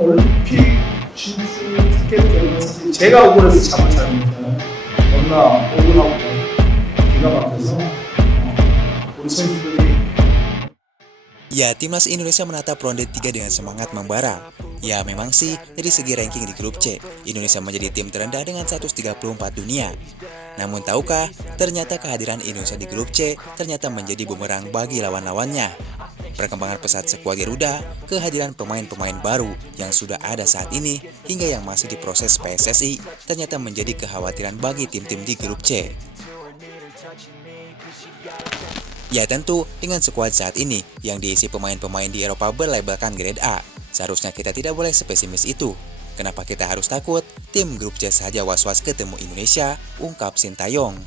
올림픽 진출 티켓 사실 제가 억울해서 잠을 잘 못 자요. 너무나 억울하고 기가 막혀서 우리 선수들이. Ya, timnas Indonesia menatap ronde 3 dengan semangat membara. Ya, memang sih, dari segi ranking di grup C, Indonesia menjadi tim terendah dengan 134 dunia. Namun tahukah, ternyata kehadiran Indonesia di grup C ternyata menjadi bumerang bagi lawan-lawannya. Perkembangan pesat skuad Garuda, kehadiran pemain-pemain baru yang sudah ada saat ini, hingga yang masih diproses PSSI, ternyata menjadi kekhawatiran bagi tim-tim di grup C. Ya tentu, dengan skuad saat ini yang diisi pemain-pemain di Eropa berlabelkan grade A, seharusnya kita tidak boleh sepesimis itu. Kenapa kita harus takut? Tim grup C saja was-was ketemu Indonesia, ungkap Sintayong.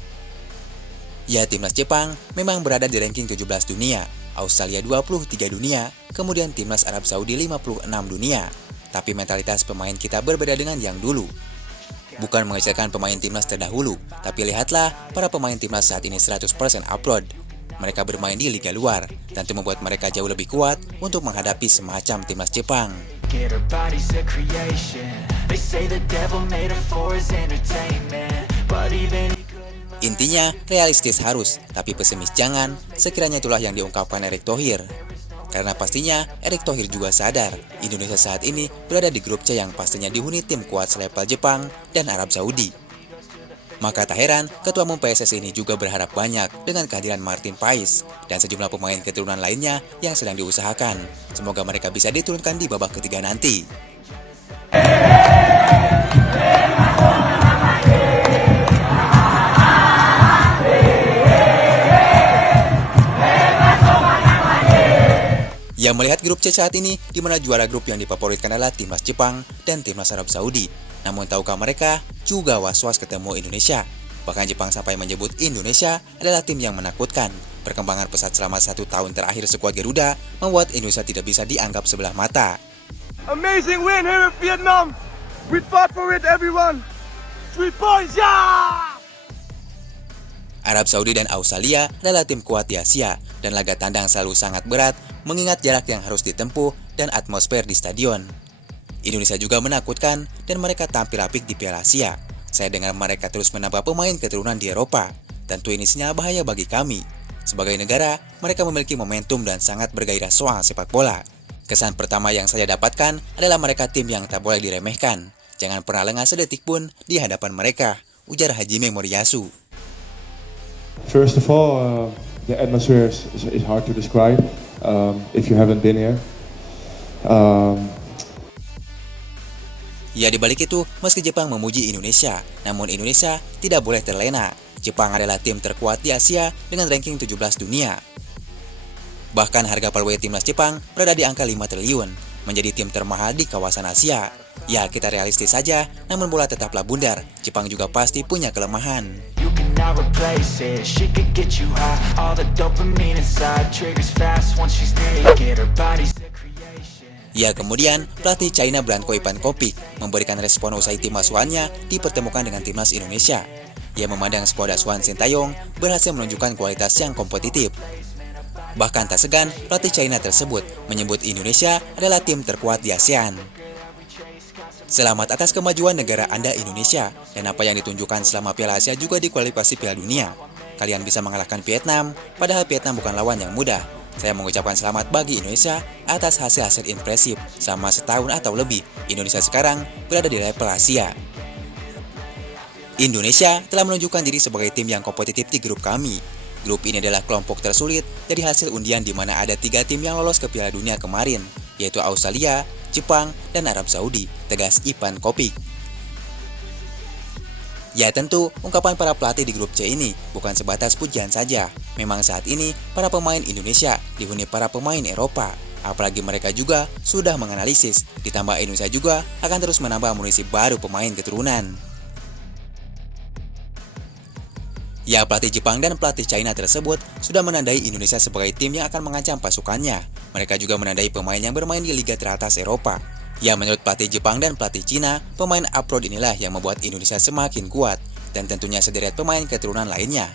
Ya, timnas Jepang memang berada di ranking 17 dunia, Australia 23 dunia, kemudian timnas Arab Saudi 56 dunia. Tapi mentalitas pemain kita berbeda dengan yang dulu. Bukan mengecilkan pemain timnas terdahulu, tapi lihatlah para pemain timnas saat ini 100% upload. Mereka bermain di liga luar, tentu membuat mereka jauh lebih kuat untuk menghadapi semacam timnas Jepang. Intinya, realistis harus, tapi pesimis jangan, sekiranya itulah yang diungkapkan Erick Thohir. Karena pastinya, Erick Thohir juga sadar, Indonesia saat ini berada di grup C yang pastinya dihuni tim kuat selevel Jepang dan Arab Saudi. Maka tak heran, Ketua Umum PSSI ini juga berharap banyak dengan kehadiran Martin Paes dan sejumlah pemain keturunan lainnya yang sedang diusahakan. Semoga mereka bisa diturunkan di babak ketiga nanti. Yang melihat grup C saat ini, di mana juara grup yang difavoritkan adalah timnas Jepang dan timnas Arab Saudi. Namun tahukah mereka juga was-was ketemu Indonesia? Bahkan Jepang sampai menyebut Indonesia adalah tim yang menakutkan. Perkembangan pesat selama 1 tahun terakhir skuad Garuda membuat Indonesia tidak bisa dianggap sebelah mata. Amazing win here in Vietnam. We fought for it, everyone. 3 points, yeah! Arab Saudi dan Australia adalah tim kuat di Asia dan laga tandang selalu sangat berat mengingat jarak yang harus ditempuh dan atmosfer di stadion. Indonesia juga menakutkan dan mereka tampil apik di Piala Asia. Saya dengar mereka terus menambah pemain keturunan di Eropa. Tentu ini sinyal bahaya bagi kami. Sebagai negara, mereka memiliki momentum dan sangat bergairah soal sepak bola. Kesan pertama yang saya dapatkan adalah mereka tim yang tak boleh diremehkan. Jangan pernah lengah sedetik pun di hadapan mereka, ujar Hajime Moriyasu. First of all, the atmosphere is hard to describe if you haven't been here. Ya, di balik itu, meski Jepang memuji Indonesia, namun Indonesia tidak boleh terlena. Jepang adalah tim terkuat di Asia dengan ranking 17 dunia. Bahkan harga palwe timnas Jepang berada di angka 5 triliun, menjadi tim termahal di kawasan Asia. Ya, kita realistis saja, namun bola tetaplah bundar. Jepang juga pasti punya kelemahan. Ya, kemudian pelatih China Branko Ivkovic memberikan respon usai tim asuhannya dipertemukan dengan timnas Indonesia. Ia memandang skuad asuhan Sintayong berhasil menunjukkan kualitas yang kompetitif. Bahkan tak segan, pelatih China tersebut menyebut Indonesia adalah tim terkuat di ASEAN. Selamat atas kemajuan negara Anda Indonesia, dan apa yang ditunjukkan selama Piala Asia juga di kualifikasi Piala Dunia. Kalian bisa mengalahkan Vietnam, padahal Vietnam bukan lawan yang mudah. Saya mengucapkan selamat bagi Indonesia atas hasil-hasil impresif selama setahun atau lebih. Indonesia sekarang berada di level Asia. Indonesia telah menunjukkan diri sebagai tim yang kompetitif di grup kami. Grup ini adalah kelompok tersulit dari hasil undian di mana ada 3 tim yang lolos ke Piala Dunia kemarin, yaitu Australia, Jepang, dan Arab Saudi, tegas Ivkovic. Ya tentu, ungkapan para pelatih di grup C ini bukan sebatas pujian saja. Memang saat ini, para pemain Indonesia dihuni para pemain Eropa. Apalagi mereka juga sudah menganalisis, ditambah Indonesia juga akan terus menambah amunisi baru pemain keturunan. Ya, pelatih Jepang dan pelatih China tersebut sudah menandai Indonesia sebagai tim yang akan mengancam pasukannya. Mereka juga menandai pemain yang bermain di liga teratas Eropa. Ya, menurut pelatih Jepang dan pelatih Cina, pemain upload inilah yang membuat Indonesia semakin kuat, dan tentunya sederet pemain keturunan lainnya.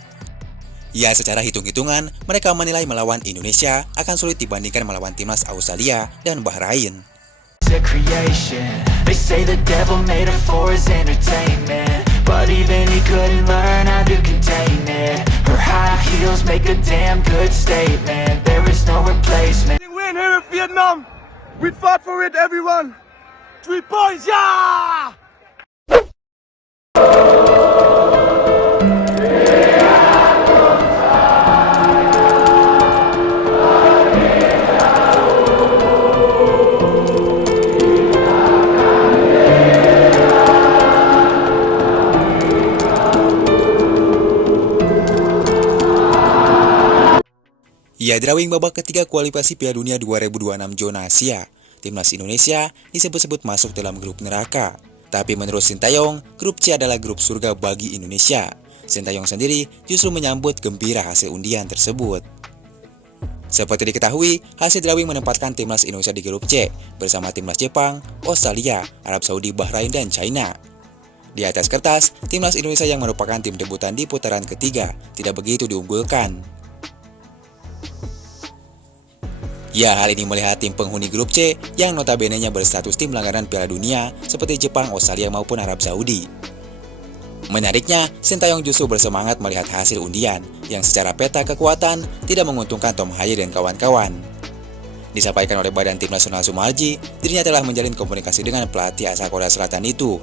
Ya, secara hitung-hitungan, mereka menilai melawan Indonesia akan sulit dibandingkan melawan timnas Australia dan Bahrain. to creation. They say the devil made her for his entertainment, but even he couldn't learn how to contain it. Her high heels make a damn good statement. There is no replacement. Win here in Vietnam. We fought for it, everyone. 3 points, yeah! Ya, drawing babak ketiga kualifikasi Piala Dunia 2026 zona Asia, timnas Indonesia disebut-sebut masuk dalam grup neraka. Tapi menurut Sintayong, grup C adalah grup surga bagi Indonesia. Sintayong sendiri justru menyambut gembira hasil undian tersebut. Seperti diketahui, hasil drawing menempatkan timnas Indonesia di grup C bersama timnas Jepang, Australia, Arab Saudi, Bahrain, dan China. Di atas kertas, timnas Indonesia yang merupakan tim debutan di putaran ketiga tidak begitu diunggulkan. Ya, hal ini melihat tim penghuni grup C yang notabene-nya berstatus tim langganan Piala Dunia seperti Jepang, Australia, maupun Arab Saudi. Menariknya, Sintayong justru bersemangat melihat hasil undian yang secara peta kekuatan tidak menguntungkan Tom Haye dan kawan-kawan. Disampaikan oleh Badan Tim Nasional Sumarji, dirinya telah menjalin komunikasi dengan pelatih asal Korea Selatan itu.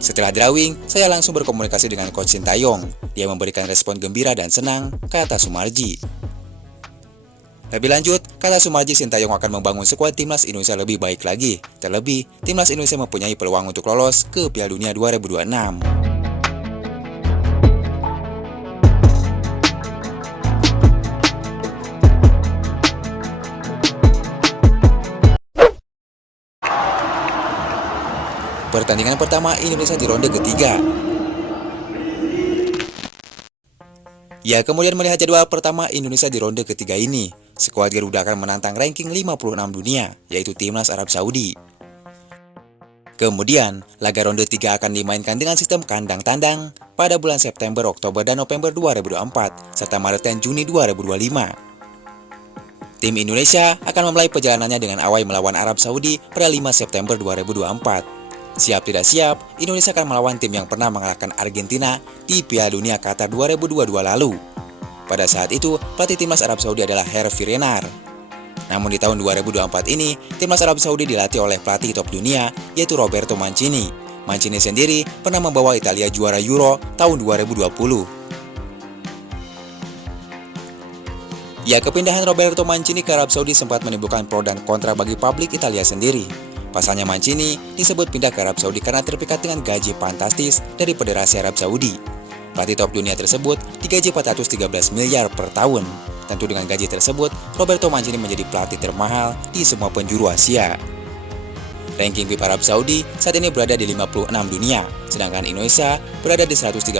Setelah drawing, saya langsung berkomunikasi dengan Coach Sintayong. Dia memberikan respon gembira dan senang, kata Sumarji. Lebih lanjut, kata Sumarji, Sintayong akan membangun skuad timnas Indonesia lebih baik lagi. Terlebih, timnas Indonesia mempunyai peluang untuk lolos ke Piala Dunia 2026. Pertandingan pertama Indonesia di ronde ketiga. Ya, kemudian melihat jadwal pertama Indonesia di ronde ketiga ini, skuad Garuda akan menantang ranking 56 dunia, yaitu timnas Arab Saudi. Kemudian, laga ronde 3 akan dimainkan dengan sistem kandang-tandang pada bulan September, Oktober, dan November 2024, serta Maret dan Juni 2025. Tim Indonesia akan memulai perjalanannya dengan awal melawan Arab Saudi pada 5 September 2024. Siap tidak siap, Indonesia akan melawan tim yang pernah mengalahkan Argentina di Piala Dunia Qatar 2022 lalu. Pada saat itu, pelatih timnas Arab Saudi adalah Hervé Renard. Namun di tahun 2024 ini, timnas Arab Saudi dilatih oleh pelatih top dunia, yaitu Roberto Mancini. Mancini sendiri pernah membawa Italia juara Euro tahun 2020. Ya, kepindahan Roberto Mancini ke Arab Saudi sempat menimbulkan pro dan kontra bagi publik Italia sendiri. Pasalnya Mancini disebut pindah ke Arab Saudi karena terpikat dengan gaji fantastis dari Federasi Arab Saudi. Pelatih top dunia tersebut digaji 413 miliar per tahun. Tentu dengan gaji tersebut, Roberto Mancini menjadi pelatih termahal di semua penjuru Asia. Ranking FIFA Arab Saudi saat ini berada di 56 dunia, sedangkan Indonesia berada di 134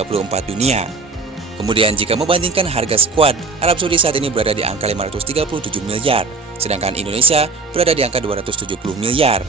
dunia. Kemudian jika membandingkan harga skuad, Arab Saudi saat ini berada di angka 537 miliar, sedangkan Indonesia berada di angka 270 miliar.